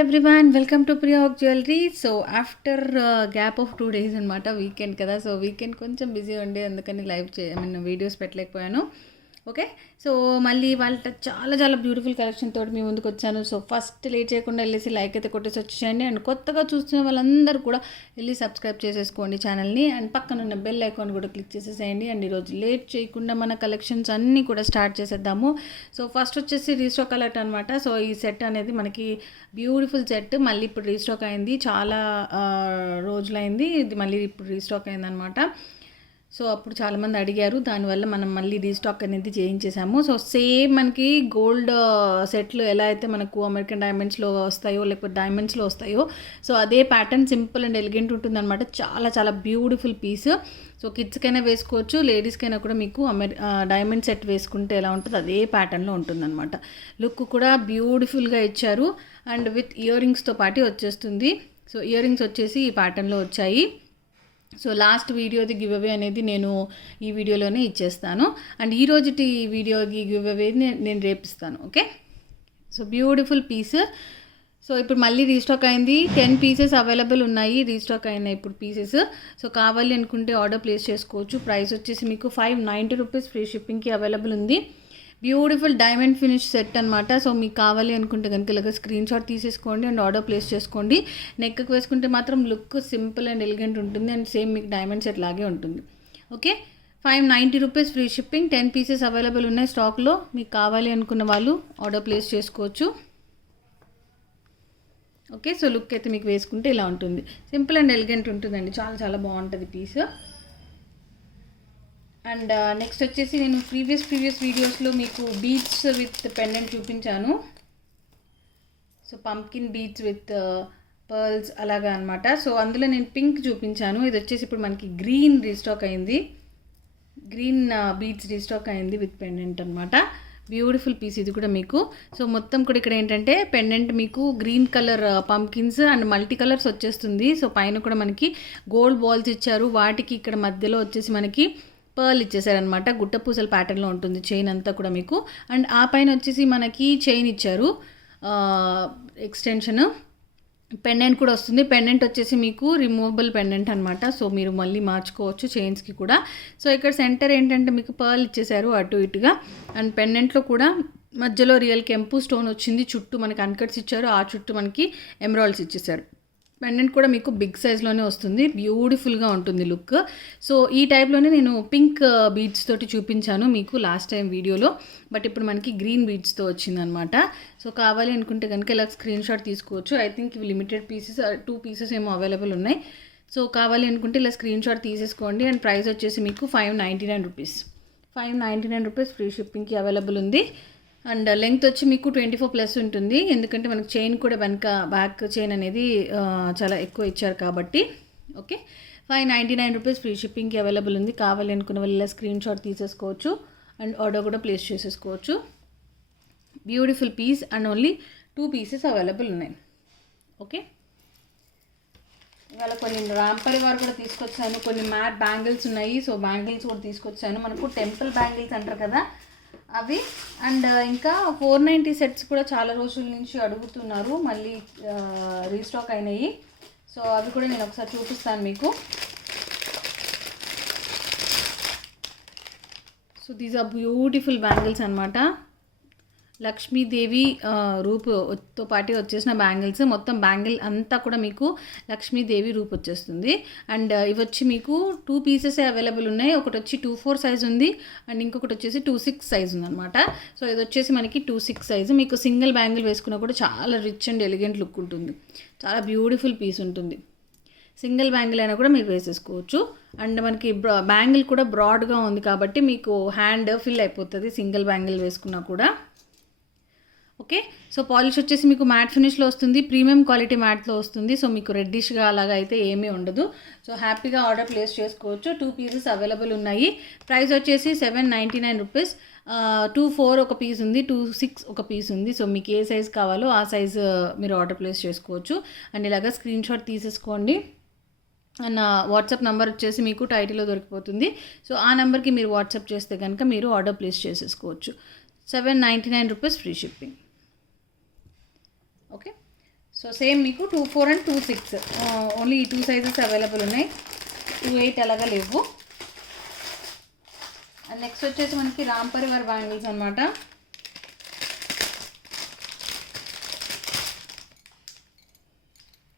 Everyone, welcome to Priya హాక్ jewellery. So after gap of 2 days అనమాట, weekend కదా. So weekend కొంచెం బిజీ ఉండే, అందుకని వీడియోస్ పెట్టలేకపోయాను. ఓకే, సో మళ్ళీ వాళ్ళ చాలా చాలా బ్యూటిఫుల్ కలెక్షన్ తోటి మీ ముందుకు వచ్చాను. సో ఫస్ట్ లేట్ చేయకుండా వెళ్ళేసి లైక్ అయితే కొట్టేసి వచ్చేయండి. అండ్ కొత్తగా చూస్తున్న వాళ్ళందరూ కూడా వెళ్ళి సబ్స్క్రైబ్ చేసేసుకోండి ఛానల్ని. అండ్ పక్కన ఉన్న బెల్ ఐకాన్ కూడా క్లిక్ చేసేసేయండి. అండ్ ఈరోజు లేట్ చేయకుండా మన కలెక్షన్స్ అన్నీ కూడా స్టార్ట్ చేసేద్దాము. సో ఫస్ట్ వచ్చేసి రీస్టాక్ అలర్ట్ అనమాట. సో ఈ సెట్ అనేది మనకి బ్యూటిఫుల్ సెట్ మళ్ళీ ఇప్పుడు రీస్టాక్ అయింది. చాలా రోజులైంది ఇది మళ్ళీ ఇప్పుడు రీస్టాక్ అయిందనమాట. సో అప్పుడు చాలామంది అడిగారు, దానివల్ల మనం మళ్ళీ రీస్టాక్ అనేది చేయించేసాము. సో సేమ్ మనకి గోల్డ్ సెట్లు ఎలా అయితే మనకు అమెరికన్ డైమండ్స్లో వస్తాయో లేకపోతే డైమండ్స్లో వస్తాయో, సో అదే ప్యాటర్న్ సింపుల్ అండ్ ఎలిగెంట్ ఉంటుందన్నమాట. చాలా చాలా బ్యూటిఫుల్ పీస్. సో కిడ్స్కైనా వేసుకోవచ్చు, లేడీస్కైనా కూడా మీకు డైమండ్ సెట్ వేసుకుంటే ఎలా ఉంటుంది అదే ప్యాటర్న్లో ఉంటుందన్నమాట. లుక్ కూడా బ్యూటిఫుల్గా ఇచ్చారు. అండ్ విత్ ఇయర్ రింగ్స్తో పాటు వచ్చేస్తుంది. సో ఇయర్ రింగ్స్ వచ్చేసి ఈ ప్యాటర్న్లో వచ్చాయి. సో లాస్ట్ వీడియోది గివ్ అవే అనేది నేను ఈ వీడియోలోనే ఇచ్చేస్తాను. అండ్ ఈ రోజుటి వీడియోకి గివ్ అవే నేను రేపిస్తాను. Okay, so beautiful piece. So ఇప్పుడు మళ్ళీ రీస్టాక్ అయింది. 10 pieces అవైలబుల్ ఉన్నాయి, రీస్టాక్ అయినాయి ఇప్పుడు పీసెస్. సో కావాలి అనుకుంటే ఆర్డర్ ప్లేస్ చేసుకోవచ్చు. ప్రైస్ వచ్చేసి మీకు 590 రూపీస్, ఫ్రీ షిప్పింగ్కి అవైలబుల్ ఉంది. బ్యూటిఫుల్ డైమండ్ ఫినిష్ సెట్ అనమాట. సో మీకు కావాలి అనుకుంటే కనుక ఇలాగ స్క్రీన్ షాట్ తీసేసుకోండి అండ్ ఆర్డర్ ప్లేస్ చేసుకోండి. నెక్కి వేసుకుంటే మాత్రం లుక్ సింపుల్ అండ్ ఎలిగెంట్ ఉంటుంది. అండ్ సేమ్ మీకు డైమండ్ సెట్ లాగే ఉంటుంది. Okay, 590 rupees, free shipping. 10 pieces available ఉన్నాయి స్టాక్లో. మీకు కావాలి అనుకున్న వాళ్ళు ఆర్డర్ ప్లేస్ చేసుకోవచ్చు. ఓకే, సో లుక్ అయితే మీకు వేసుకుంటే ఇలా ఉంటుంది. సింపుల్ అండ్ ఎలిగెంట్ ఉంటుందండి, చాలా చాలా బాగుంటుంది పీస్. అండ్ నెక్స్ట్ వచ్చేసి నేను ప్రీవియస్ వీడియోస్లో మీకు బీడ్స్ విత్ పెండెంట్ చూపించాను. So pumpkin beads with pearls అలాగా అనమాట. సో అందులో నేను పింక్ చూపించాను. ఇది వచ్చేసి ఇప్పుడు మనకి గ్రీన్ రీస్టాక్ అయింది. గ్రీన్ బీడ్స్ రీస్టాక్ అయింది విత్ పెండెంట్ అనమాట. బ్యూటిఫుల్ పీస్ ఇది కూడా మీకు. సో మొత్తం కూడా ఇక్కడ ఏంటంటే పెండెంట్ మీకు green colour pumpkins and multi colours వచ్చేస్తుంది. సో పైన కూడా మనకి గోల్డ్ బాల్స్ ఇచ్చారు. వాటికి ఇక్కడ మధ్యలో వచ్చేసి మనకి పర్ల్ ఇచ్చేసారనమాట. గుట్టపూసల ప్యాటర్న్లో ఉంటుంది చైన్ అంతా కూడా మీకు. అండ్ ఆ పైన వచ్చేసి మనకి చైన్ ఇచ్చారు, ఎక్స్టెన్షన్. పెండెంట్ కూడా వస్తుంది. పెండెంట్ వచ్చేసి మీకు రిమూవబుల్ పెండెంట్ అనమాట. సో మీరు మళ్ళీ మార్చుకోవచ్చు చైన్స్కి కూడా. సో ఇక్కడ సెంటర్ ఏంటంటే మీకు పర్ల్ ఇచ్చేసారు అటు ఇటుగా. అండ్ పెండెంట్లో కూడా మధ్యలో రియల్ కెంపు స్టోన్ వచ్చింది. చుట్టూ మనకి అన్కట్స్ ఇచ్చారు, ఆ చుట్టూ మనకి ఎమరాల్డ్స్ ఇచ్చేసారు. పెండెంట్ కూడా మీకు బిగ్ సైజ్లోనే వస్తుంది. బ్యూటిఫుల్గా ఉంటుంది లుక్. సో ఈ టైప్లోనే నేను పింక్ బీడ్స్ తోటి చూపించాను మీకు లాస్ట్ టైం వీడియోలో. బట్ ఇప్పుడు మనకి గ్రీన్ బీడ్స్తో వచ్చిందనమాట. సో కావాలి అనుకుంటే కనుక ఇలా స్క్రీన్ షాట్ తీసుకోవచ్చు. ఐ థింక్ ఇవి లిమిటెడ్ పీసెస్, 2 pieces ఏమో అవైలబుల్ ఉన్నాయి. సో కావాలి అనుకుంటే ఇలా స్క్రీన్ షాట్ తీసేసుకోండి. అండ్ ప్రైస్ వచ్చేసి మీకు 599 రూపీస్. 599 రూపీస్, ఫ్రీ షిప్పింగ్కి అవైలబుల్ ఉంది. అండ్ లెంగ్త్ వచ్చి మీకు 24+ ఉంటుంది. ఎందుకంటే మనకు చైన్ కూడా బ్యాక్ చైన్ అనేది చాలా ఎక్కువ ఇచ్చారు కాబట్టి. ఓకే, 599 రూపీస్, ఫ్రీ షిప్పింగ్కి అవైలబుల్ ఉంది. కావాలి అనుకున్న వాళ్ళు ఇలా స్క్రీన్ షాట్ తీసేసుకోవచ్చు అండ్ ఆర్డర్ కూడా ప్లేస్ చేసేసుకోవచ్చు. Beautiful piece and only 2 pieces available ఉన్నాయి. ఓకే, ఇవాళ కొన్ని రామ్ పరివార్ కూడా తీసుకొచ్చాను. కొన్ని మ్యాట్ బ్యాంగిల్స్ ఉన్నాయి. సో బ్యాంగిల్స్ కూడా తీసుకొచ్చాను. మనకు టెంపుల్ బ్యాంగిల్స్ అంటారు కదా అవి. అండ్ ఇంకా 490 సెట్స్ కూడా చాలా రోజుల నుంచి అడుగుతున్నారు, మళ్ళీ రీస్టాక్ అయినాయి. సో అవి కూడా నేను ఒకసారి చూపిస్తాను మీకు. So these are beautiful bangles అనమాట. లక్ష్మీదేవి రూపుతో పాటు వచ్చేసిన బ్యాంగిల్స్. మొత్తం బ్యాంగిల్ అంతా కూడా మీకు లక్ష్మీదేవి రూపు వచ్చేస్తుంది. అండ్ ఇవి వచ్చి మీకు 2 pieces అవైలబుల్ ఉన్నాయి. ఒకటి వచ్చి 2/4 సైజ్ ఉంది అండ్ ఇంకొకటి వచ్చేసి 2/6 సైజ్ ఉందన్నమాట. సో ఇది వచ్చేసి మనకి 2/6 సైజు. మీకు సింగిల్ బ్యాంగిల్ వేసుకున్నా కూడా చాలా రిచ్ అండ్ ఎలిగెంట్ లుక్ ఉంటుంది. చాలా బ్యూటిఫుల్ పీస్ ఉంటుంది. సింగిల్ బ్యాంగిల్ అయినా కూడా మీరు వేసేసుకోవచ్చు. అండ్ మనకి బ్యాంగిల్ కూడా బ్రాడ్గా ఉంది కాబట్టి మీకు హ్యాండ్ ఫిల్ అయిపోతుంది సింగిల్ బ్యాంగిల్ వేసుకున్నా కూడా. ఓకే, సో పాలిష్ వచ్చేసి మీకు మ్యాట్ ఫినిష్లో వస్తుంది. ప్రీమియం క్వాలిటీ మ్యాట్లో వస్తుంది. సో మీకు రెడ్డిష్గా అలాగా అయితే ఏమీ ఉండదు. సో హ్యాపీగా ఆర్డర్ ప్లేస్ చేసుకోవచ్చు. 2 pieces అవైలబుల్ ఉన్నాయి. ప్రైస్ వచ్చేసి 799 రూపీస్. 2/4 ఒక పీస్ ఉంది, 2/6 ఒక పీస్ ఉంది. సో మీకు ఏ సైజ్ కావాలో ఆ సైజ్ మీరు ఆర్డర్ ప్లేస్ చేసుకోవచ్చు. అండ్ ఇలాగా స్క్రీన్ షాట్ తీసేసుకోండి. అండ్ వాట్సాప్ నెంబర్ వచ్చేసి మీకు టైటిల్లో దొరికిపోతుంది. సో ఆ నెంబర్కి మీరు వాట్సాప్ చేస్తే కనుక మీరు ఆర్డర్ ప్లేస్ చేసేసుకోవచ్చు. 799 rupees, free shipping. Okay, so same మీకు 24 అండ్ 26 ఓన్లీ ఈ 2 సైజెస్ అవైలబుల్ ఉన్నాయి. 28 అలాగా లేవు. అండ్ నెక్స్ట్ వచ్చేసి మనకి రామ్ పరివార్ బ్యాంగిల్స్ అనమాట.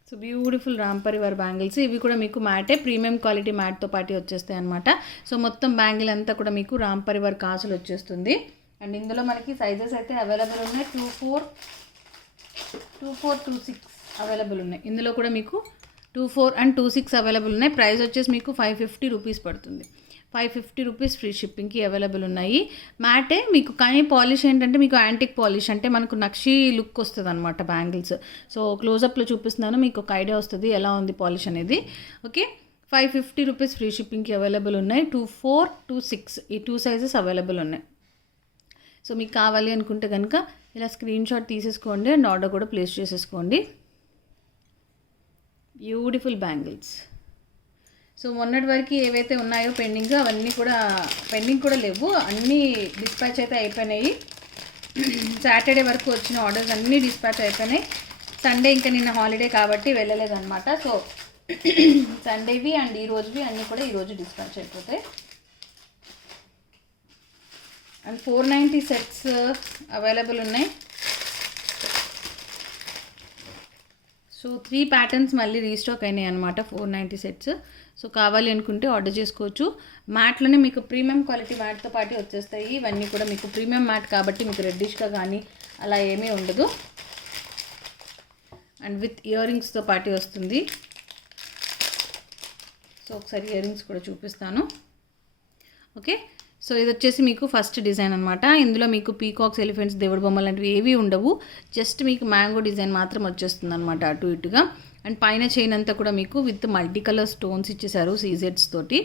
So beautiful Ram Parivar bangles. ఇవి కూడా మీకు మ్యాటే, ప్రీమియం క్వాలిటీ మ్యాట్తో పాటు వచ్చేస్తాయి అనమాట. సో మొత్తం బ్యాంగిల్ అంతా కూడా మీకు రామ్ పరివార్ కాసులు వచ్చేస్తుంది. అండ్ ఇందులో మనకి సైజెస్ అయితే అవైలబుల్ ఉన్నాయి. 24, 26 అవైలబుల్ ఉన్నాయి. ఇందులో కూడా మీకు 24 అండ్ 26 అవైలబుల్ ఉన్నాయి. ప్రైస్ వచ్చేసి మీకు 550 రూపీస్ పడుతుంది. 550 రూపీస్ ఫ్రీ షిప్పింగ్కి అవైలబుల్ ఉన్నాయి. మ్యాటే మీకు, కానీ పాలిష్ ఏంటంటే మీకు యాంటిక్ పాలిష్, అంటే మనకు నక్షి లుక్ వస్తుంది అనమాట బ్యాంగిల్స్. సో క్లోజప్లో చూపిస్తున్నాను, మీకు ఒక ఐడియా వస్తుంది ఎలా ఉంది పాలిష్ అనేది. ఓకే, 550 రూపీస్ ఫ్రీ షిప్పింగ్కి అవైలబుల్ ఉన్నాయి. 24, 26 ఈ 2 సైజెస్ అవైలబుల్ ఉన్నాయి. సో మీకు కావాలి అనుకుంటే కనుక ఇలా స్క్రీన్ షాట్ తీసేసుకోండి అండ్ ఆర్డర్ కూడా ప్లేస్ చేసేసుకోండి. Beautiful bangles. సో మొన్నటి వరకు ఏవైతే ఉన్నాయో పెండింగ్, అవన్నీ కూడా పెండింగ్ కూడా లేవు, అన్నీ డిస్పాచ్ అయితే అయిపోయినాయి. సాటర్డే వరకు వచ్చిన ఆర్డర్స్ అన్నీ డిస్పాచ్ అయిపోయినాయి. సండే ఇంకా నిన్న హాలిడే కాబట్టి వెళ్ళలేదన్నమాట. సో సండేవి అండ్ ఈ రోజువి అన్నీ కూడా ఈరోజు డిస్పాచ్ అయిపోతాయి. అండ్ 490 సెట్స్ అవైలబుల్ ఉన్నాయి. సో 3 ప్యాటర్న్స్ మళ్ళీ రీస్టాక్ అయినాయి అనమాట, 490 సెట్స్. సో కావాలి అనుకుంటే ఆర్డర్ చేసుకోవచ్చు. మ్యాట్లోనే మీకు ప్రీమియం క్వాలిటీ మ్యాట్తో పాటు వచ్చేస్తాయి. ఇవన్నీ కూడా మీకు ప్రీమియం మ్యాట్ కాబట్టి మీకు రెడ్డిష్గా కానీ అలా ఏమీ ఉండదు. అండ్ విత్ ఇయర్ రింగ్స్తో పాటు వస్తుంది. సో ఒకసారి ఇయర్ రింగ్స్ కూడా చూపిస్తాను. ఓకే, సో ఇది వచ్చేసి మీకు ఫస్ట్ డిజైన్ అనమాట. ఇందులో మీకు పీకాక్స్, ఎలిఫెంట్స్, దేవుడు బొమ్మలు లాంటివి ఏవి ఉండవు. జస్ట్ మీకు మ్యాంగో డిజైన్ మాత్రం వచ్చేస్తుంది అనమాట అటు ఇటుగా. అండ్ పైన చైన్ అంతా కూడా మీకు విత్ మల్టీ కలర్ స్టోన్స్ ఇచ్చేసారు సీజెడ్స్ తోటి.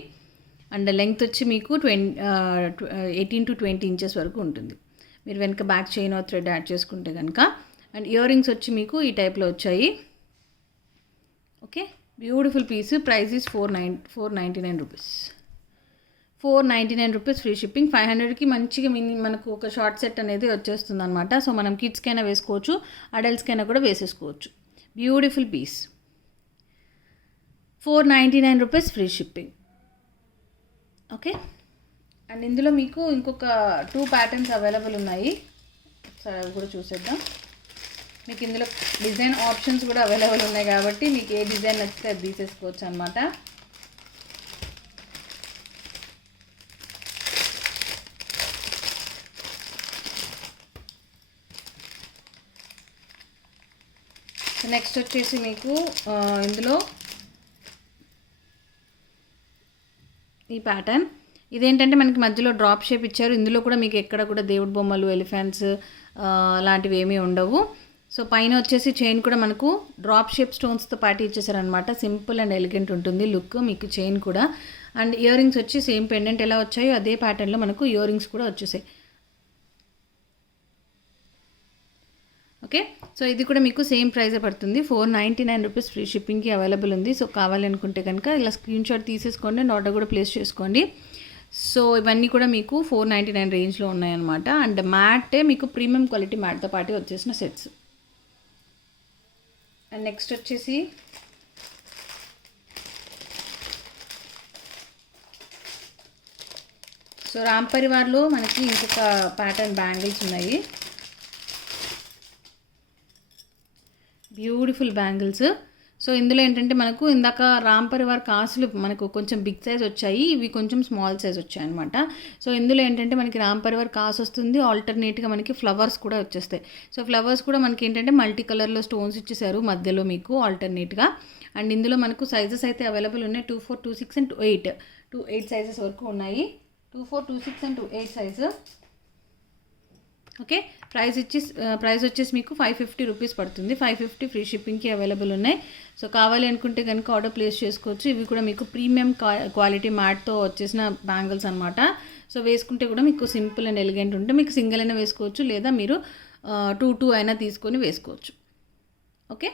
అండ్ లెంగ్త్ వచ్చి మీకు 18 to 20 ఇంచెస్ వరకు ఉంటుంది. మీరు వెనక బ్యాక్ చైన్ థ్రెడ్ యాడ్ చేసుకుంటే కనుక. అండ్ ఇయర్ రింగ్స్ వచ్చి మీకు ఈ టైప్లో వచ్చాయి. Okay, beautiful piece. Price is 499 rupees. 499 rupees free shipping. 500కి మంచిగా మనకు ఒక షార్ట్ సెట్ అనేది వచ్చేస్తుంది అనమాట. సో మనం కిడ్స్కైనా వేసుకోవచ్చు, అడల్ట్స్కైనా కూడా వేసేసుకోవచ్చు. Beautiful piece. 499 rupees free shipping. Okay, and ఇందులో మీకు ఇంకొక 2 ప్యాటర్న్స్ అవైలబుల్ ఉన్నాయి. ఒకసారి అవి కూడా చూసేద్దాం. మీకు ఇందులో డిజైన్ ఆప్షన్స్ కూడా అవైలబుల్ ఉన్నాయి కాబట్టి మీకు ఏ డిజైన్ నచ్చితే అది తీసేసుకోవచ్చు అనమాట. నెక్స్ట్ వచ్చేసి మీకు ఇందులో ఈ ప్యాటర్న్, ఇదేంటంటే మనకి మధ్యలో డ్రాప్ షేప్ ఇచ్చారు. ఇందులో కూడా మీకు ఎక్కడ కూడా దేవుడి బొమ్మలు, ఎలిఫెంట్స్ లాంటివి ఏమీ ఉండవు. సో పైన వచ్చేసి చైన్ కూడా మనకు డ్రాప్ షేప్ స్టోన్స్తో పాటు ఇచ్చేసారనమాట. సింపుల్ అండ్ ఎలిగెంట్ ఉంటుంది లుక్ మీకు చైన్ కూడా. అండ్ ఇయర్ రింగ్స్ వచ్చి సేమ్ పెండెంట్ ఎలా వచ్చాయో అదే ప్యాటర్న్లో మనకు ఇయర్ రింగ్స్ కూడా వచ్చేసాయి. ఓకే, సో ఇది కూడా మీకు సేమ్ ప్రైజే పడుతుంది. 499 రూపీస్ ఫ్రీ షిప్పింగ్కి అవైలబుల్ ఉంది. సో కావాలనుకుంటే కనుక ఇలా స్క్రీన్ షాట్ తీసేసుకోండి అండ్ ఆర్డర్ కూడా ప్లేస్ చేసుకోండి. సో ఇవన్నీ కూడా మీకు 499 రేంజ్లో ఉన్నాయన్నమాట. అండ్ మ్యాటే మీకు ప్రీమియం క్వాలిటీ మ్యాట్తో పాటు వచ్చేసిన సెట్స్. అండ్ నెక్స్ట్ వచ్చేసి సో రామ్ పరివార్లో మనకి ఇంకొక ప్యాటర్న్ బ్యాంగిల్స్ ఉన్నాయి. Beautiful bangles. సో ఇందులో ఏంటంటే మనకు ఇందాక రామ్ పరివార్ కాసులు మనకు కొంచెం బిగ్ సైజ్ వచ్చాయి, ఇవి కొంచెం స్మాల్ సైజ్ వచ్చాయి అనమాట. సో ఇందులో ఏంటంటే మనకి రామ్ పరివార్ కాసు వస్తుంది, ఆల్టర్నేట్గా మనకి ఫ్లవర్స్ కూడా వచ్చేస్తాయి. సో ఫ్లవర్స్ కూడా మనకి ఏంటంటే మల్టీ కలర్లో స్టోన్స్ ఇచ్చేసారు మధ్యలో మీకు ఆల్టర్నేట్గా. అండ్ ఇందులో మనకు సైజెస్ అయితే అవైలబుల్ ఉన్నాయి. 24, 26 అండ్ 28 సైజెస్ వరకు ఉన్నాయి. 24, 26 అండ్ 28 సైజు. ఓకే, ప్రైస్ వచ్చేసి మీకు 550 రూపీస్ పడుతుంది. 550 ఫ్రీ షిప్పింగ్కి అవైలబుల్ ఉన్నాయి. సో కావాలి అనుకుంటే కనుక ఆర్డర్ ప్లేస్ చేసుకోవచ్చు. ఇవి కూడా మీకు ప్రీమియం క్వాలిటీ మ్యాట్తో వచ్చేసిన బ్యాంగిల్స్ అనమాట. సో వేసుకుంటే కూడా మీకు సింపుల్ అండ్ ఎలిగెంట్ ఉంటే మీకు సింగిల్ అయినా వేసుకోవచ్చు, లేదా మీరు 2 అయినా తీసుకొని వేసుకోవచ్చు. Okay,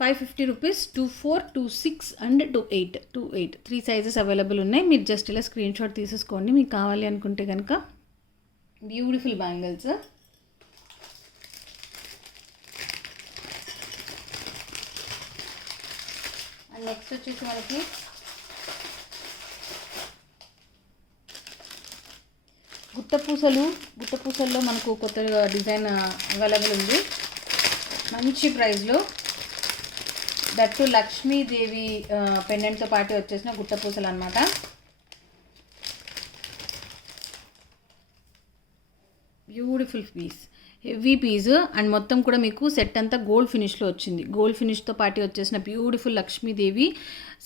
550 rupees. 24, 26 and 28 3 sizes available ఉన్నాయి. మీరు జస్ట్ ఇలా స్క్రీన్ షాట్ తీసేసుకోండి మీకు కావాలి అనుకుంటే కనుక. Beautiful bangles. నెక్స్ట్ వచ్చేసి మనకి గుట్టపూసల్లో మనకు కొత్త డిజైన్ అవైలబుల్ ఉంది, మంచి ప్రైస్లో. దట్టు లక్ష్మీదేవి పెండెంట్తో పాటు వచ్చేసిన గుట్టపూసలు అనమాట. Beautiful piece, heavy piece and మొత్తం కూడా మీకు సెట్ అంతా గోల్డ్ ఫినిష్లో వచ్చింది. గోల్డ్ ఫినిష్తో పాటు వచ్చేసిన బ్యూటిఫుల్ లక్ష్మీదేవి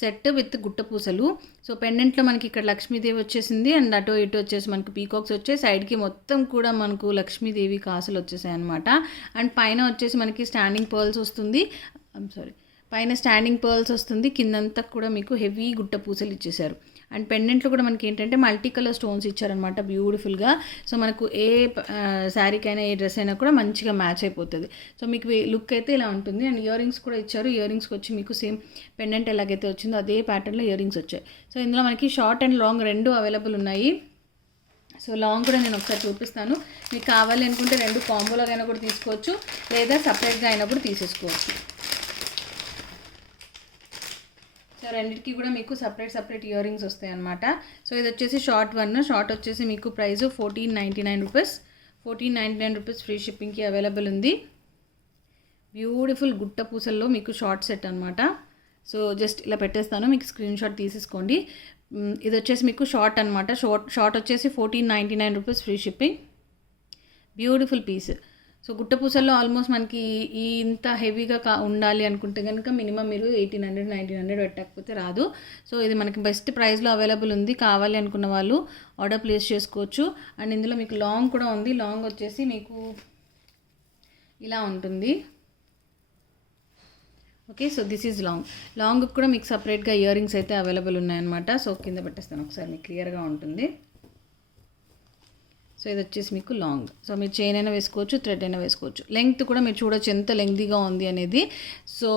సెట్ విత్ గుట్టపూసలు. సో పెండెంట్లో మనకి ఇక్కడ లక్ష్మీదేవి వచ్చేసింది అండ్ అటు ఇటు వచ్చేసి మనకు పీకాక్స్ వచ్చాయి. సైడ్కి మొత్తం కూడా మనకు లక్ష్మీదేవి కాసులు వచ్చేసాయి అనమాట. అండ్ పైన వచ్చేసి మనకి స్టాండింగ్ పర్ల్స్ వస్తుంది. పైన స్టాండింగ్ పర్ల్స్ వస్తుంది. కిందంతా కూడా మీకు హెవీ గుట్టపూసలు ఇచ్చేసారు. అండ్ పెండెంట్లో కూడా మనకి ఏంటంటే మల్టీ కలర్ స్టోన్స్ ఇచ్చారనమాట బ్యూటిఫుల్గా. సో మనకు ఏ శారీకైనా ఏ డ్రెస్ అయినా కూడా మంచిగా మ్యాచ్ అయిపోతుంది. సో మీకు లుక్ అయితే ఇలా ఉంటుంది. అండ్ ఇయర్ రింగ్స్ కూడా ఇచ్చారు. ఇయర్ రింగ్స్కి వచ్చి మీకు సేమ్ పెండెంట్ ఎలాగైతే వచ్చిందో అదే ప్యాటర్న్లో ఇయర్ రింగ్స్ వచ్చాయి. సో ఇందులో మనకి షార్ట్ అండ్ లాంగ్ రెండు అవైలబుల్ ఉన్నాయి. సో లాంగ్ కూడా నేను ఒకసారి చూపిస్తాను. మీకు కావాలి అనుకుంటే రెండు కాంబోలాగా అయినా కూడా తీసుకోవచ్చు, లేదా సపరేట్గా అయినా కూడా తీసేసుకోవచ్చు. సో రెండింటికి కూడా మీకు సపరేట్ ఇయర్ రింగ్స్ వస్తాయి అన్నమాట. సో ఇది వచ్చేసి షార్ట్ వచ్చేసి మీకు ప్రైస్ 1499 రూపీస్. 1499 రూపీస్ ఫ్రీ షిప్పింగ్కి అవైలబుల్ ఉంది. బ్యూటిఫుల్ గుట్ట పూసల్లో మీకు షార్ట్ సెట్ అనమాట. సో జస్ట్ ఇలా పెట్టేస్తాను, మీకు స్క్రీన్ షాట్ తీసేసుకోండి. ఇది వచ్చేసి మీకు షార్ట్ అనమాట. షార్ట్ వచ్చేసి 1499 rupees free shipping. Beautiful piece. So గుట్టపూసల్లో ఆల్మోస్ట్ మనకి ఇంత హెవీగా ఉండాలి అనుకుంటే కనుక మినిమం మీరు 1800 1900 పెట్టకపోతే రాదు. సో ఇది మనకి బెస్ట్ ప్రైస్లో అవైలబుల్ ఉంది. కావాలి అనుకున్న వాళ్ళు ఆర్డర్ ప్లేస్ చేసుకోవచ్చు. అండ్ ఇందులో మీకు లాంగ్ కూడా ఉంది. లాంగ్ వచ్చేసి మీకు ఇలా ఉంటుంది. Okay, so this is long కూడా మీకు సపరేట్గా ఇయర్ రింగ్స్ అయితే అవైలబుల్ ఉన్నాయన్నమాట. సో కింద పెట్టేస్తాను ఒకసారి, మీకు క్లియర్గా ఉంటుంది. సో ఇది వచ్చేసి మీకు లాంగ్. సో మీరు చైన్ అయినా వేసుకోవచ్చు, థ్రెడ్ అయినా వేసుకోవచ్చు. లెంగ్త్ కూడా మీరు చూడొచ్చు ఎంత లెంగ్తీగా ఉంది అనేది. సో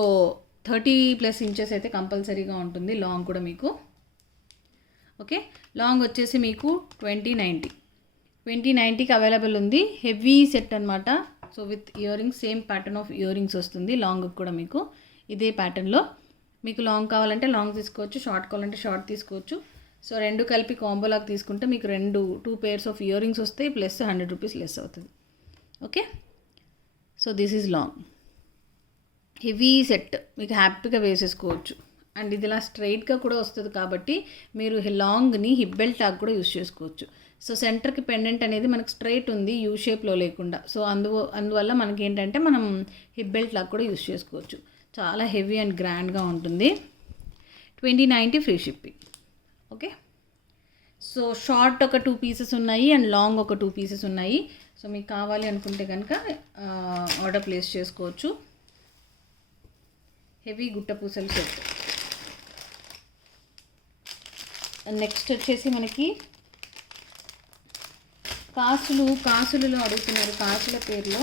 30+ ఇంచెస్ అయితే కంపల్సరీగా ఉంటుంది లాంగ్ కూడా మీకు. ఓకే, లాంగ్ వచ్చేసి మీకు 2090కి అవైలబుల్ ఉంది. హెవీ సెట్ అనమాట. So with ear rings, same pattern of ear rings వస్తుంది లాంగ్ కూడా మీకు. ఇదే ప్యాటర్న్లో మీకు లాంగ్ కావాలంటే లాంగ్ తీసుకోవచ్చు, షార్ట్ కావాలంటే షార్ట్ తీసుకోవచ్చు. సో రెండు కలిపి కాంబోలాగా తీసుకుంటే మీకు 2 pairs ఆఫ్ ఇయర్ రింగ్స్ వస్తాయి, ప్లస్ 100 రూపీస్ లెస్ అవుతుంది. Okay, so this is long heavy set, మీకు హ్యాపీగా వేసేసుకోవచ్చు. అండ్ ఇది ఇలా స్ట్రైట్గా కూడా వస్తుంది కాబట్టి మీరు లాంగ్ని హిప్ బెల్ట్ లాగా కూడా యూస్ చేసుకోవచ్చు. సో సెంటర్కి పెండెంట్ అనేది మనకు స్ట్రైట్ ఉంది, యూ షేప్లో లేకుండా. సో అందువల్ల మనకి ఏంటంటే మనం హిప్ బెల్ట్ లాగా కూడా యూస్ చేసుకోవచ్చు. చాలా హెవీ అండ్ గ్రాండ్గా ఉంటుంది. 2090 free shipping. Okay, so short ఒక 2 పీసెస్ ఉన్నాయి అండ్ లాంగ్ ఒక 2 పీసెస్ ఉన్నాయి. సో మీకు కావాలి అనుకుంటే కనుక ఆర్డర్ ప్లేస్ చేసుకోవచ్చు. హెవీ గుట్టపూసలు సెట్. నెక్స్ట్ వచ్చేసి మనకి కాసులలో అడుగుతున్నారు, కాసుల పేరులో.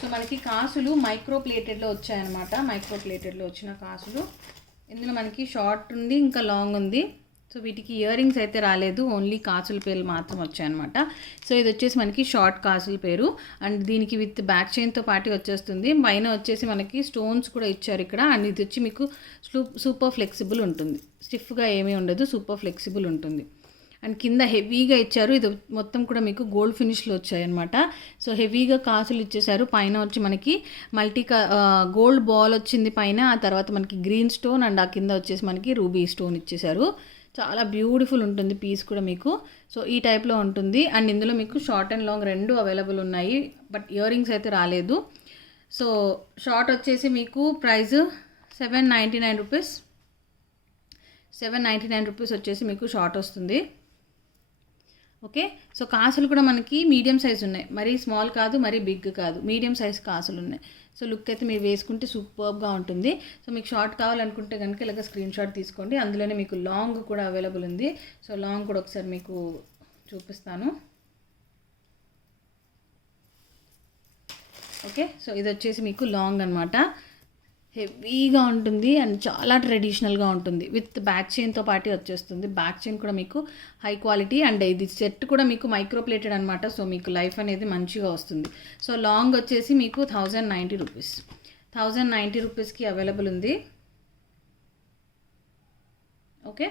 సో మనకి కాసులు మైక్రో ప్లేటెడ్లో వచ్చాయన్నమాట. మైక్రో ప్లేటెడ్లో వచ్చిన కాసులు. ఇందులో మనకి షార్ట్ ఉంది, ఇంకా లాంగ్ ఉంది. సో వీటికి ఇయర్ రింగ్స్ అయితే రాలేదు, ఓన్లీ కాసుల పేర్లు మాత్రం వచ్చాయన్నమాట. సో ఇది వచ్చేసి మనకి షార్ట్ కాసుల పేరు అండ్ దీనికి విత్ బ్యాక్ చైన్తో పాటు వచ్చేస్తుంది. పైన వచ్చేసి మనకి స్టోన్స్ కూడా ఇచ్చారు ఇక్కడ. అండ్ ఇది వచ్చి మీకు సూపర్ ఫ్లెక్సిబుల్ ఉంటుంది, స్టిఫ్గా ఏమీ ఉండదు, సూపర్ ఫ్లెక్సిబుల్ ఉంటుంది. అండ్ కింద హెవీగా ఇచ్చారు. ఇది మొత్తం కూడా మీకు గోల్డ్ ఫినిష్లో వచ్చాయన్నమాట. సో హెవీగా కాసులు ఇచ్చేసారు. పైన వచ్చి మనకి గోల్డ్ బాల్ వచ్చింది పైన. ఆ తర్వాత మనకి గ్రీన్ స్టోన్ అండ్ ఆ కింద వచ్చేసి మనకి రూబీ స్టోన్ ఇచ్చేసారు. చాలా బ్యూటిఫుల్ ఉంటుంది పీస్ కూడా మీకు. సో ఈ టైప్లో ఉంటుంది. అండ్ ఇందులో మీకు షార్ట్ అండ్ లాంగ్ రెండు అవైలబుల్ ఉన్నాయి, బట్ ఇయర్ రింగ్స్ అయితే రాలేదు. సో షార్ట్ వచ్చేసి మీకు ప్రైస్ 799 రూపీస్. 799 రూపీస్ వచ్చేసి మీకు షార్ట్ వస్తుంది. ఓకే, సో కాసులు కూడా మనకి మీడియం సైజ్ ఉన్నాయి, మరీ స్మాల్ కాదు, మరీ బిగ్ కాదు, మీడియం సైజ్ కాసులు ఉన్నాయి. సో లుక్ అయితే మీరు వేసుకుంటే సూపర్గా ఉంటుంది. సో మీకు షార్ట్ కావాలనుకుంటే కనుక ఇలాగ స్క్రీన్ షాట్ తీసుకోండి. అందులోనే మీకు లాంగ్ కూడా అవైలబుల్ ఉంది. సో లాంగ్ కూడా ఒకసారి మీకు చూపిస్తాను. ఓకే, సో ఇది వచ్చేసి మీకు లాంగ్ అనమాట. హెవీగా ఉంటుంది అండ్ చాలా ట్రెడిషనల్గా ఉంటుంది. విత్ బ్యాక్ చైన్తో పాటు వచ్చేస్తుంది. బ్యాక్ చైన్ కూడా మీకు హై క్వాలిటీ అండ్ ఇది సెట్ కూడా మీకు మైక్రో ప్లేటెడ్ అనమాట. సో మీకు లైఫ్ అనేది మంచిగా వస్తుంది. సో లాంగ్ వచ్చేసి మీకు 1090 రూపీస్. 1090 రూపీస్కి అవైలబుల్ ఉంది. ఓకే,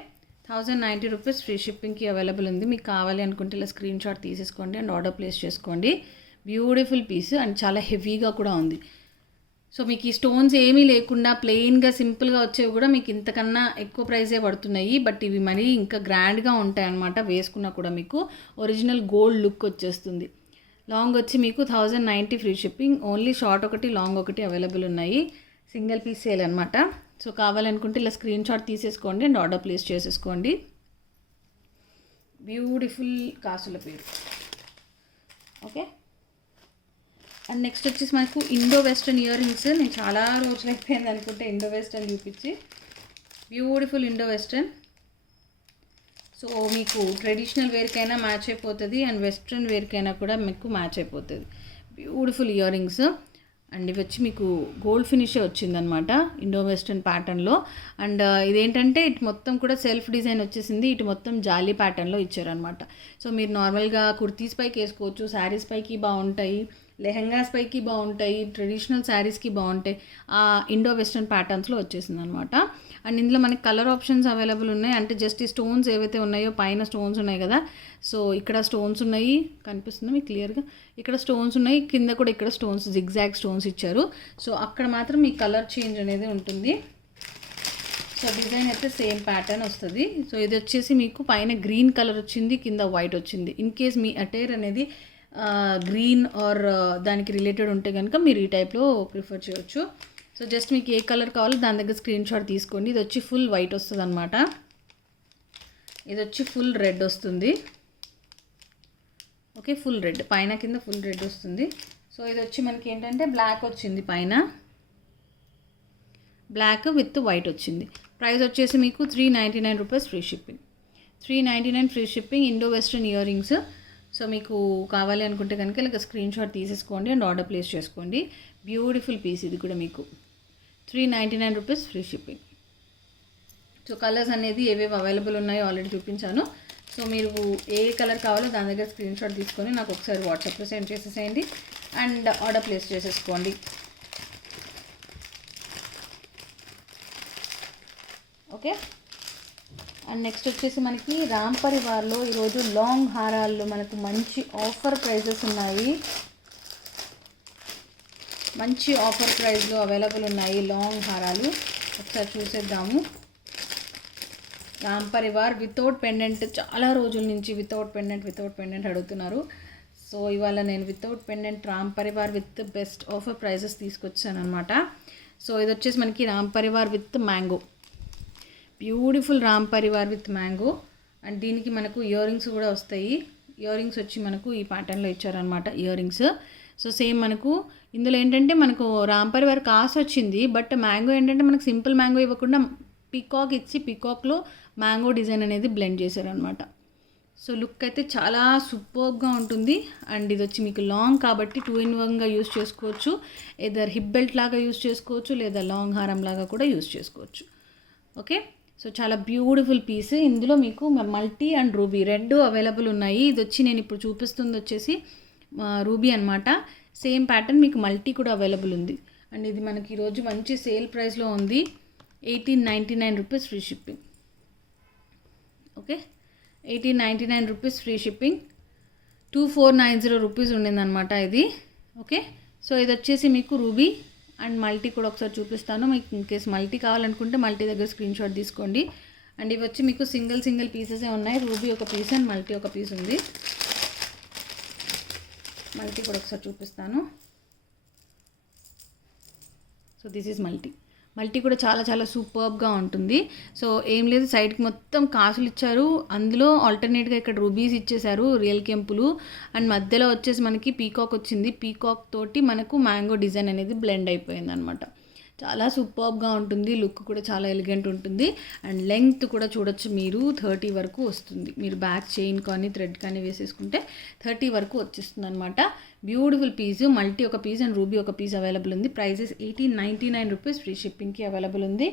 1090 రూపీస్ ఫ్రీ షిప్పింగ్కి అవైలబుల్ ఉంది. మీకు కావాలి అనుకుంటే ఇలా స్క్రీన్ షాట్ తీసేసుకోండి అండ్ ఆర్డర్ ప్లేస్ చేసుకోండి. బ్యూటిఫుల్ పీస్ అండ్ చాలా హెవీగా కూడా ఉంది. సో మీకు ఈ స్టోన్స్ ఏమీ లేకుండా ప్లెయిన్గా సింపుల్గా వచ్చేవి కూడా మీకు ఇంతకన్నా ఎక్కువ ప్రైజే పడుతున్నాయి. బట్ ఇవి మరీ ఇంకా గ్రాండ్గా ఉంటాయి అన్నమాట. వేసుకున్నా కూడా మీకు ఒరిజినల్ గోల్డ్ లుక్ వచ్చేస్తుంది. లాంగ్ వచ్చి మీకు 1090 ఫ్రీ షిప్పింగ్. ఓన్లీ షార్ట్ ఒకటి లాంగ్ ఒకటి అవైలబుల్ ఉన్నాయి. సింగిల్ పీస్ సేల్ అనమాట. సో కావాలనుకుంటే ఇలా స్క్రీన్ షాట్ తీసేసుకోండి అండ్ ఆర్డర్ ప్లేస్ చేసేసుకోండి. బ్యూటిఫుల్ కాసుల పేరు. ఓకే, అండ్ నెక్స్ట్ వచ్చేసి మనకు ఇండో వెస్టర్న్ ఇయర్ రింగ్స్. నేను చాలా రోజులు అయిపోయింది అనుకుంటే ఇండో వెస్టర్న్ చూపించి. Beautiful Indo western. సో మీకు ట్రెడిషనల్ వేర్కైనా మ్యాచ్ అయిపోతుంది అండ్ వెస్ట్రన్ వేర్కైనా కూడా మీకు మ్యాచ్ అయిపోతుంది. బ్యూటిఫుల్ ఇయర్ రింగ్స్ అండ్ ఇవి వచ్చి మీకు గోల్డ్ ఫినిషే వచ్చిందనమాట ఇండో వెస్టర్న్ ప్యాటర్న్లో. అండ్ ఇదేంటంటే ఇటు మొత్తం కూడా సెల్ఫ్ డిజైన్ వచ్చేసింది. ఇటు మొత్తం జాలీ ప్యాటర్న్లో ఇచ్చారనమాట. సో మీరు నార్మల్గా కుర్తీస్ పైకి వేసుకోవచ్చు, శారీస్ పైకి బాగుంటాయి, లెహెంగాస్ పైకి బాగుంటాయి, ట్రెడిషనల్ శారీస్కి బాగుంటాయి. ఆ ఇండో వెస్టర్న్ ప్యాటర్న్స్లో వచ్చేసింది అనమాట. అండ్ ఇందులో మనకి కలర్ ఆప్షన్స్ అవైలబుల్ ఉన్నాయి. అంటే జస్ట్ ఈ స్టోన్స్ ఏవైతే ఉన్నాయో పైన స్టోన్స్ ఉన్నాయి కదా, సో ఇక్కడ స్టోన్స్ ఉన్నాయి, కనిపిస్తుంది మీకు క్లియర్గా. ఇక్కడ స్టోన్స్ ఉన్నాయి, కింద కూడా ఇక్కడ స్టోన్స్ జిగ్జాగ్ స్టోన్స్ ఇచ్చారు. సో అక్కడ మాత్రం మీ కలర్ చేంజ్ అనేది ఉంటుంది. సో డిజైన్ అయితే సేమ్ ప్యాటర్న్ వస్తుంది. సో ఇది వచ్చేసి మీకు పైన గ్రీన్ కలర్ వచ్చింది, కింద వైట్ వచ్చింది. ఇన్ కేస్ మీ అటైర్ అనేది గ్రీన్ ఆర్ దానికి రిలేటెడ్ ఉంటే కనుక మీరు ఈ టైప్లో ప్రిఫర్ చేయొచ్చు. సో జస్ట్ మీకు ఏ కలర్ కావాలో దాని దగ్గర స్క్రీన్ షాట్ తీసుకోండి. ఇది వచ్చి ఫుల్ వైట్ వస్తుంది అనమాట. ఇది వచ్చి ఫుల్ రెడ్ వస్తుంది. ఓకే, ఫుల్ రెడ్ పైన కింద ఫుల్ రెడ్ వస్తుంది. సో ఇది వచ్చి మనకి ఏంటంటే బ్లాక్ వచ్చింది, పైన బ్లాక్ విత్ వైట్ వచ్చింది. ప్రైస్ వచ్చేసి మీకు 399 rupees free shipping. 399 free shipping Indo western ear rings. So మీకు కావాలి అనుకుంటే కనుక ఇలా స్క్రీన్ షాట్ తీసేసుకోండి అండ్ ఆర్డర్ ప్లేస్ చేసుకోండి. బ్యూటిఫుల్ పీస్ ఇది కూడా మీకు 399 rupees free shipping. So colours అనేది ఏవేవి అవైలబుల్ ఉన్నాయో ఆల్రెడీ చూపించాను. సో మీరు ఏ కలర్ కావాలో దాని దగ్గర స్క్రీన్ షాట్ తీసుకొని నాకు ఒకసారి వాట్సాప్లో సెండ్ చేసేసేయండి అండ్ ఆర్డర్ ప్లేస్ చేసేసుకోండి. ఓకే, అండ్ నెక్స్ట్ వచ్చేసి మనకి రామ్ పరివార్లో ఈరోజు లాంగ్ హారాల్లో మనకు మంచి ఆఫర్ ప్రైజెస్ ఉన్నాయి. మంచి ఆఫర్ ప్రైస్లో అవైలబుల్ ఉన్నాయి లాంగ్ హారాలు. ఒకసారి చూసేద్దాము. రామ్ పరివార్ వితౌట్ పెండెంట్, చాలా రోజుల నుంచి వితౌట్ పెండెంట్ అడుగుతున్నారు. సో ఇవాళ నేను without pendant Ram Parivar with best offer prices తీసుకొచ్చాను అనమాట. సో ఇది వచ్చేసి మనకి Ram Parivar with mango. Beautiful Ram Parivar with mango. And దీనికి మనకు ఇయర్ రింగ్స్ కూడా వస్తాయి. ఇయర్ రింగ్స్ వచ్చి మనకు ఈ ప్యాటర్న్లో ఇచ్చారనమాట ఇయర్ రింగ్స్. సో సేమ్ మనకు ఇందులో ఏంటంటే మనకు రామ్ పరివార్ కాస్ట్ వచ్చింది, బట్ మ్యాంగో ఏంటంటే మనకు సింపుల్ మ్యాంగో ఇవ్వకుండా పీకాక్ ఇచ్చి పీకాక్లో మ్యాంగో డిజైన్ అనేది బ్లెండ్ చేశారనమాట. సో లుక్ అయితే చాలా సూపర్గా ఉంటుంది. అండ్ ఇది వచ్చి మీకు లాంగ్ కాబట్టి 2-in-1గా యూస్ చేసుకోవచ్చు. ఏదర్ హిప్ బెల్ట్ లాగా యూస్ చేసుకోవచ్చు, లేదా లాంగ్ హారం లాగా కూడా యూస్ చేసుకోవచ్చు. ఓకే, సో చాలా బ్యూటిఫుల్ పీస్. ఇందులో మీకు మల్టీ అండ్ రూబీ రెండు అవైలబుల్ ఉన్నాయి. ఇది వచ్చి నేను ఇప్పుడు చూపిస్తుంది వచ్చేసి రూబీ అనమాట. సేమ్ ప్యాటర్న్ మీకు మల్టీ కూడా అవైలబుల్ ఉంది. అండ్ ఇది మనకి ఈరోజు మంచి సేల్ ప్రైస్లో ఉంది. 1899 rupees free shipping. Okay, 1899 rupees free shipping. 2490 rupees ఉండిందనమాట ఇది. ఓకే, సో ఇది వచ్చేసి మీకు రూబీ అండ్ మల్టీ కూడా ఒకసారి చూపిస్తాను. మీకు ఇన్ కేస్ మల్టీ కావాలనుకుంటే మల్టీ దగ్గర స్క్రీన్ షాట్ తీసుకోండి. అండ్ ఇవి వచ్చి మీకు సింగిల్ పీసెసే ఉన్నాయి. రూబీ ఒక పీస్ అండ్ మల్టీ ఒక పీస్ ఉంది. మల్టీ కూడా ఒకసారి చూపిస్తాను. సో దిస్ ఈజ్ మల్టీ కూడా చాలా సూపర్గా ఉంటుంది. సో ఏం లేదు, సైడ్కి మొత్తం కాసులు ఇచ్చారు. అందులో ఆల్టర్నేట్గా ఇక్కడ రూబీస్ ఇచ్చేసారు, రియల్ కెంపులు. అండ్ మధ్యలో వచ్చేసి మనకి పీకాక్ వచ్చింది. పీకాక్ తోటి మనకు మ్యాంగో డిజైన్ అనేది బ్లెండ్ అయిపోయింది అనమాట. చాలా సూపర్గా ఉంటుంది. లుక్ కూడా చాలా ఎలిగెంట్ ఉంటుంది. అండ్ లెంగ్త్ కూడా చూడొచ్చు మీరు 30 వరకు వస్తుంది. మీరు బ్యాక్ చైన్ కానీ థ్రెడ్ కానీ వేసేసుకుంటే 30 వరకు వచ్చేస్తుంది అనమాట. Beautiful piece. మల్టీ ఒక పీస్ అండ్ రూబీ ఒక పీస్ అవైలబుల్ ఉంది. ప్రైజెస్ 1899 రూపీస్ ఫ్రీ షిప్పింగ్కి అవైలబుల్ ఉంది.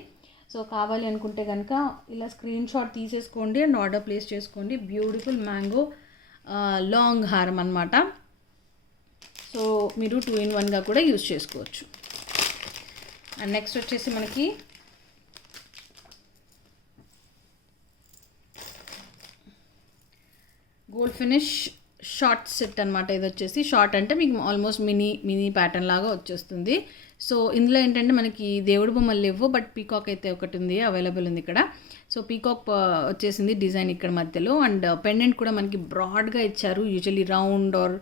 సో కావాలి అనుకుంటే కనుక ఇలా స్క్రీన్ షాట్ తీసేసుకోండి అండ్ ఆర్డర్ ప్లేస్ చేసుకోండి. బ్యూటిఫుల్ మ్యాంగో లాంగ్ హారం అనమాట. సో మీరు 2-in-1గా కూడా యూజ్ చేసుకోవచ్చు. అండ్ నెక్స్ట్ వచ్చేసి మనకి గోల్డ్ ఫినిష్ షార్ట్ సెట్ అనమాట. ఇది వచ్చేసి షార్ట్ అంటే మీకు ఆల్మోస్ట్ మినీ ప్యాటర్న్ లాగా వచ్చేస్తుంది. సో ఇందులో ఏంటంటే మనకి దేవుడి బొమ్మలు లేవు, బట్ పీకాక్ అయితే ఒకటి ఉంది, అవైలబుల్ ఉంది ఇక్కడ. సో పీకాక్ వచ్చేసింది డిజైన్ ఇక్కడ మధ్యలో. అండ్ పెండెంట్ కూడా మనకి బ్రాడ్గా ఇచ్చారు. Usually round or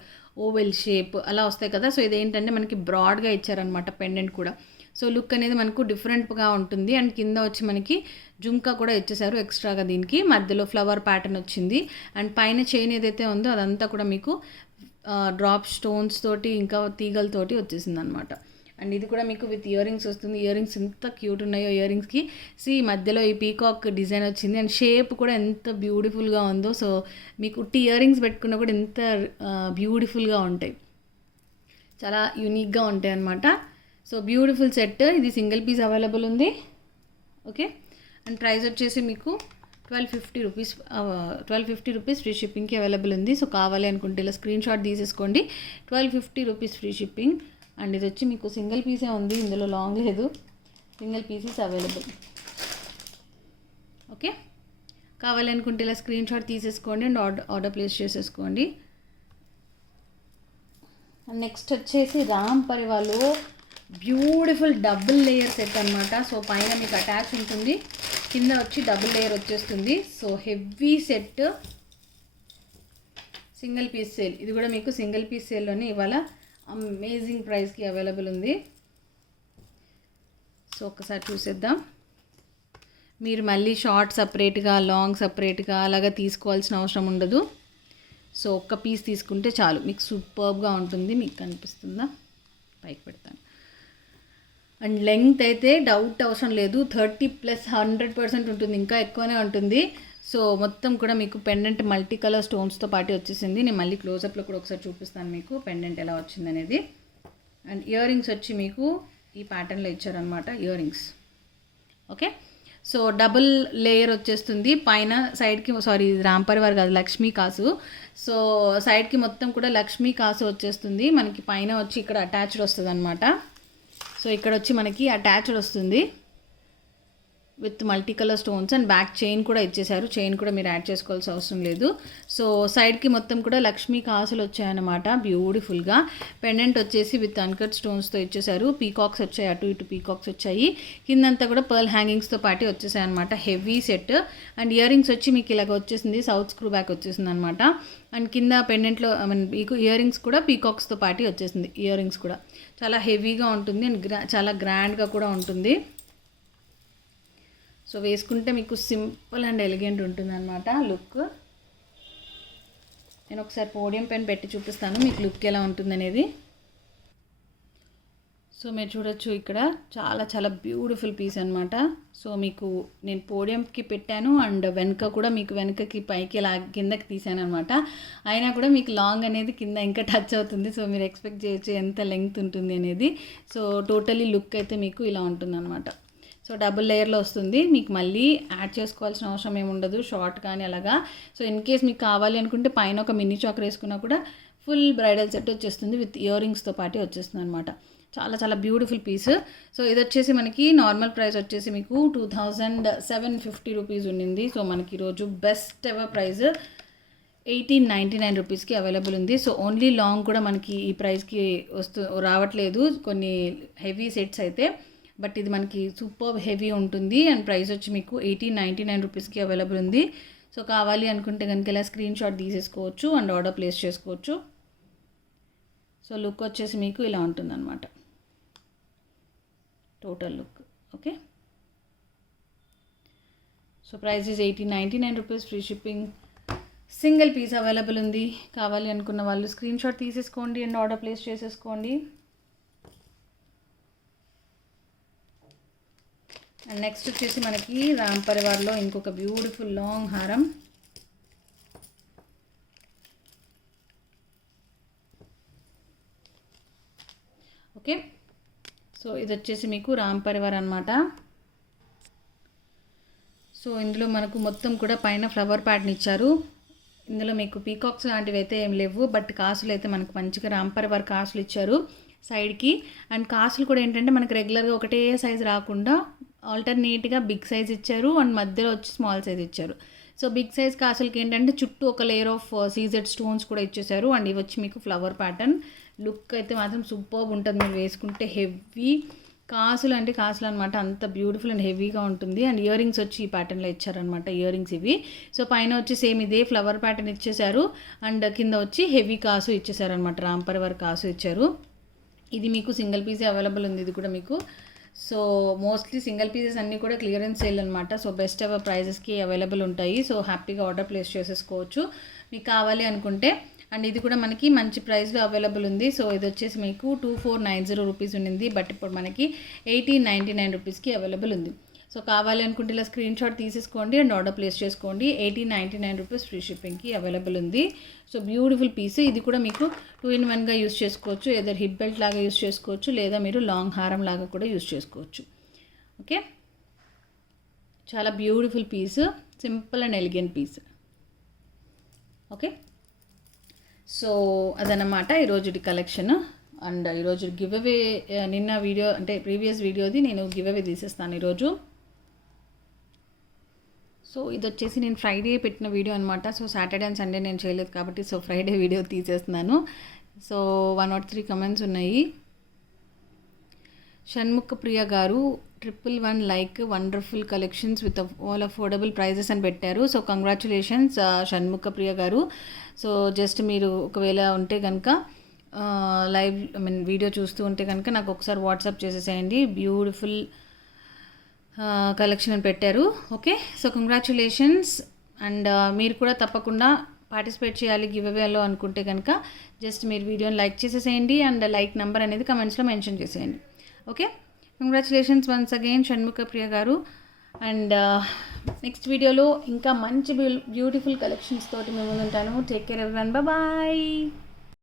oval shape అలా వస్తాయి కదా. సో ఇదేంటంటే మనకి బ్రాడ్గా ఇచ్చారనమాట పెండెంట్ కూడా. సో లుక్ అనేది మనకు డిఫరెంట్గా ఉంటుంది. అండ్ కింద వచ్చి మనకి జుంకా కూడా ఇచ్చేసారు ఎక్స్ట్రాగా. దీనికి మధ్యలో ఫ్లవర్ ప్యాటర్న్ వచ్చింది. అండ్ పైన చైన్ ఏదైతే ఉందో అదంతా కూడా మీకు డ్రాప్ స్టోన్స్ తోటి ఇంకా తీగలతోటి వచ్చేసింది అనమాట. అండ్ ఇది కూడా మీకు విత్ ఇయర్ రింగ్స్ వస్తుంది. ఇయర్ రింగ్స్ ఎంత క్యూట్ ఉన్నాయో ఇయర్ రింగ్స్కి. మధ్యలో ఈ పీకాక్ డిజైన్ వచ్చింది. అండ్ షేప్ కూడా ఎంత బ్యూటిఫుల్గా ఉందో. సో మీకు ఇయర్ రింగ్స్ పెట్టుకున్నా కూడా ఎంత బ్యూటిఫుల్గా ఉంటాయి, చాలా యూనిక్గా ఉంటాయి అన్నమాట. So beautiful set. ఇది సింగిల్ పీస్ అవైలబుల్ ఉంది. ఓకే. అండ్ ప్రైస్ వచ్చేసి మీకు 1250 రూపీస్ 1250 రూపీస్ ఫ్రీ షిప్పింగ్కి అవైలబుల్ ఉంది. సో కావాలి అనుకుంటే ఇలా స్క్రీన్ షాట్ తీసేసుకోండి. 1250 రూపీస్ ఫ్రీ షిప్పింగ్. అండ్ ఇది వచ్చి మీకు సింగిల్ పీసే ఉంది, ఇందులో లాంగ్ లేదు, సింగిల్ పీసెస్ అవైలబుల్. ఓకే. కావాలి అనుకుంటే ఇలా స్క్రీన్ షాట్ తీసేసుకోండి అండ్ ఆర్డర్ ప్లేస్ చేసేసుకోండి. అండ్ నెక్స్ట్ వచ్చేసి రామ్ పరివార్లో బ్యూటిఫుల్ డబుల్ లేయర్ సెట్ అనమాట. సో పైన మీకు అటాచ్ ఉంటుంది, కింద వచ్చి డబుల్ లేయర్ వచ్చేస్తుంది. So heavy set, single piece sale. ఇది కూడా మీకు సింగిల్ పీస్ సేల్లోనే ఇవాళ అమేజింగ్ ప్రైస్కి అవైలబుల్ ఉంది. సో ఒక్కసారి చూసేద్దాం. మీరు మళ్ళీ షార్ట్ సపరేట్గా లాంగ్ సపరేట్గా అలాగా తీసుకోవాల్సిన అవసరం ఉండదు. సో ఒక్క పీస్ తీసుకుంటే చాలు, మీకు సూపర్గా ఉంటుంది. మీకు కనిపిస్తుందా? పైకి పెడతాను. అండ్ లెంగ్త్ అయితే డౌట్ అవసరం లేదు, 30 + 100% ఉంటుంది, ఇంకా ఎక్కువనే ఉంటుంది. సో మొత్తం కూడా మీకు పెండెంట్ మల్టీ కలర్ స్టోన్స్తో పాటు వచ్చేసింది. నేను మళ్ళీ క్లోజప్లో కూడా ఒకసారి చూపిస్తాను మీకు పెండెంట్ ఎలా వచ్చింది అనేది. అండ్ ఇయర్ రింగ్స్ వచ్చి మీకు ఈ ప్యాటర్న్లో ఇచ్చారనమాట ear rings. Okay. So double layer వచ్చేస్తుంది పైన సైడ్కి. సారీ, రామ్ పరివార్ కాదు, లక్ష్మీ కాసు. సో సైడ్కి మొత్తం కూడా లక్ష్మీ కాసు వచ్చేస్తుంది. మనకి పైన వచ్చి ఇక్కడ అటాచ్డ్ వస్తుంది అనమాట. సో ఇక్కడ వచ్చి మనకి అటాచ్డ్ వస్తుంది with multi colour stones. And back chain కూడా ఇచ్చేసారు. చైన్ కూడా మీరు యాడ్ చేసుకోవాల్సిన అవసరం లేదు. సో సైడ్కి మొత్తం కూడా లక్ష్మీ కాసులు వచ్చాయన్నమాట బ్యూటిఫుల్గా. పెండెంట్ వచ్చేసి విత్ అన్కట్ స్టోన్స్తో ఇచ్చేసారు. పీకాక్స్ వచ్చాయి, అటు ఇటు పీకాక్స్ వచ్చాయి. కిందంతా కూడా పర్ల్ హ్యాంగింగ్స్తో పాటు వచ్చేసాయి అనమాట. Heavy set. And ear rings వచ్చి మీకు ఇలాగ వచ్చేసింది, సౌత్ స్క్రూ బ్యాక్ వచ్చేసింది అనమాట. అండ్ కింద పెండెంట్లో మీకు ఇయర్ రింగ్స్ కూడా పీకాక్స్తో పాటు వచ్చేసింది. ఇయర్ రింగ్స్ కూడా చాలా హెవీగా ఉంటుంది అండ్ చాలా గ్రాండ్గా కూడా ఉంటుంది. సో వేసుకుంటే మీకు సింపుల్ అండ్ ఎలిగెంట్ ఉంటుంది అనమాట లుక్. నేను ఒకసారి పోడియం పెన్ పెట్టి చూపిస్తాను మీకు లుక్ ఎలా ఉంటుంది అనేది. సో మీరు చూడొచ్చు ఇక్కడ చాలా చాలా బ్యూటిఫుల్ పీస్ అనమాట. సో మీకు నేను పోడియంకి పెట్టాను అండ్ వెనక కూడా మీకు వెనకకి పైకి ఇలా కిందకి తీసాను అనమాట. అయినా కూడా మీకు లాంగ్ అనేది కింద ఇంకా టచ్ అవుతుంది. సో మీరు ఎక్స్పెక్ట్ చేయొచ్చు ఎంత లెంగ్త్ ఉంటుంది అనేది. సో టోటలీ లుక్ అయితే మీకు ఇలా ఉంటుంది అనమాట. సో డబుల్ లేయర్లో వస్తుంది. మీకు మళ్ళీ యాడ్ చేసుకోవాల్సిన అవసరం ఏమి ఉండదు, షార్ట్ కానీ అలాగా. సో ఇన్ కేస్ మీకు కావాలి అనుకుంటే పైన ఒక మినీ చాకర్ వేసుకున్నా కూడా ఫుల్ బ్రైడల్ సెట్ వచ్చేస్తుంది విత్ ఇయర్ రింగ్స్తో పాటు వచ్చేస్తుంది అనమాట. చాలా చాలా బ్యూటిఫుల్ పీస్. సో ఇది వచ్చేసి మనకి నార్మల్ ప్రైస్ వచ్చేసి మీకు 2750 రూపీస్ ఉండింది. సో మనకి ఈరోజు బెస్ట్ ఎవర్ ప్రైస్ 1899 రూపీస్కి అవైలబుల్ ఉంది. సో ఓన్లీ లాంగ్ కూడా మనకి ఈ ప్రైస్కి రావట్లేదు కొన్ని హెవీ సెట్స్ అయితే, బట్ ఇది మనకి సూపర్ హెవీ ఉంటుంది. అండ్ ప్రైస్ వచ్చి మీకు 1899 రూపీస్కి అవైలబుల్ ఉంది. సో కావాలి అనుకుంటే కనుక ఇలా స్క్రీన్ షాట్ తీసేసుకోవచ్చు అండ్ ఆర్డర్ ప్లేస్ చేసుకోవచ్చు. సో లుక్ వచ్చేసి మీకు ఇలా ఉంటుందన్నమాట total look. Okay. So price is 1899 rupees, free shipping, single piece available ఉంది. కావాలి అనుకున్న వాళ్ళు స్క్రీన్ షాట్ తీసేసుకోండి అండ్ ఆర్డర్ ప్లేస్ చేసేసుకోండి. అండ్ నెక్స్ట్ వచ్చేసి మనకి రామ్ పరివార్లో ఇంకొక బ్యూటిఫుల్ లాంగ్ హారం. ఓకే. సో ఇది వచ్చేసి మీకు రామ్ పరివార్ అనమాట. సో ఇందులో మనకు మొత్తం కూడా పైన ఫ్లవర్ ప్యాటర్న్ ఇచ్చారు. ఇందులో మీకు పీకాక్స్ లాంటివి అయితే ఏం లేవు, బట్ కాసులు అయితే మనకు మంచిగా రామ్ పరివార్ కాసులు ఇచ్చారు. సైడ్కి. అండ్ కాసులు కూడా ఏంటంటే మనకి రెగ్యులర్గా ఒకటే సైజ్ రాకుండా ఆల్టర్నేట్గా బిగ్ సైజ్ ఇచ్చారు అండ్ మధ్యలో వచ్చి స్మాల్ సైజ్ ఇచ్చారు. సో బిగ్ సైజ్ కాసులకి ఏంటంటే చుట్టూ ఒక లేయర్ ఆఫ్ సీజెడ్ స్టోన్స్ కూడా ఇచ్చేసారు. అండ్ ఇవి వచ్చి మీకు ఫ్లవర్ ప్యాటర్న్. లుక్ అయితే మాత్రం సూపర్బ్ ఉంటుంది మీరు వేసుకుంటే. హెవీ కాసులు అంటే కాసులు అనమాట, అంత బ్యూటిఫుల్ అండ్ హెవీగా ఉంటుంది. అండ్ ఇయర్ రింగ్స్ వచ్చి ఈ ప్యాటర్న్లో ఇచ్చారనమాట, ఇయర్ రింగ్స్ ఇవి. సో పైన వచ్చి సేమ్ ఇదే ఫ్లవర్ ప్యాటర్న్ ఇచ్చేసారు అండ్ కింద వచ్చి హెవీ కాసు ఇచ్చేసారనమాట, రాంపర్ వర్క్ కాసు ఇచ్చారు. ఇది మీకు సింగిల్ పీసే అవైలబుల్ ఉంది ఇది కూడా మీకు. సో మోస్ట్లీ సింగిల్ పీసెస్ అన్నీ కూడా క్లియరెన్స్ సేల్ అనమాట. సో బెస్ట్ ఎవర్ ప్రైజెస్కి అవైలబుల్ ఉంటాయి. సో హ్యాపీగా ఆర్డర్ ప్లేస్ చేసేసుకోవచ్చు మీకు కావాలి అనుకుంటే. అండ్ ఇది కూడా మనకి మంచి ప్రైస్లో అవైలబుల్ ఉంది. సో ఇది వచ్చేసి మీకు 2490 రూపీస్ ఉండింది, బట్ ఇప్పుడు మనకి 1899 రూపీస్కి అవైలబుల్ ఉంది. సో కావాలి అనుకుంటే ఇలా స్క్రీన్ షాట్ తీసేసుకోండి అండ్ ఆర్డర్ ప్లేస్ చేసుకోండి. 1899 రూపీస్ ఫ్రీ షిప్పింగ్కి అవైలబుల్ ఉంది. So beautiful piece. ఇది కూడా మీకు 2-in-1గా యూస్ చేసుకోవచ్చు. ఏదర్ హిప్ బెల్ట్ లాగా యూస్ చేసుకోవచ్చు, లేదా మీరు లాంగ్ హారం లాగా కూడా యూస్ చేసుకోవచ్చు. ఓకే, చాలా beautiful piece, simple and elegant piece. Okay, so అదనమాట ఈరోజుటి కలెక్షన్. అండ్ ఈరోజు గివ్ అవే, నిన్న వీడియో అంటే ప్రీవియస్ వీడియోది నేను గివ్ అవే తీసేస్తాను ఈరోజు. సో ఇది వచ్చేసి నేను ఫ్రైడే పెట్టిన వీడియో అనమాట. సో సాటర్డే అండ్ సండే నేను చేయలేదు కాబట్టి సో ఫ్రైడే వీడియో తీసేస్తున్నాను. సో 103 కమెంట్స్ ఉన్నాయి. షణ్ముఖ ప్రియ గారు 111 like, wonderful collections with all affordable prices అని పెట్టారు. సో కంగ్రాచులేషన్స్ షణ్ముఖ ప్రియ గారు. సో జస్ట్ మీరు ఒకవేళ ఉంటే కనుక లైవ్ వీడియో చూస్తూ ఉంటే కనుక నాకు ఒకసారి వాట్సాప్ చేసేసేయండి. బ్యూటిఫుల్ కలెక్షన్ అని పెట్టారు. Okay, so congratulations. అండ్ మీరు కూడా తప్పకుండా పార్టిసిపేట్ చేయాలి గివ్ అవేలో అనుకుంటే కనుక జస్ట్ మీరు వీడియోని లైక్ చేసేసేయండి అండ్ లైక్ నెంబర్ అనేది కమెంట్స్లో మెన్షన్ చేసేయండి. Okay, congratulations once again Shanmukha Priya గారు. అండ్ నెక్స్ట్ వీడియోలో ఇంకా మంచి బ్యూటిఫుల్ కలెక్షన్స్ తోటి మేము ఉంటాను. Take care everyone, bye.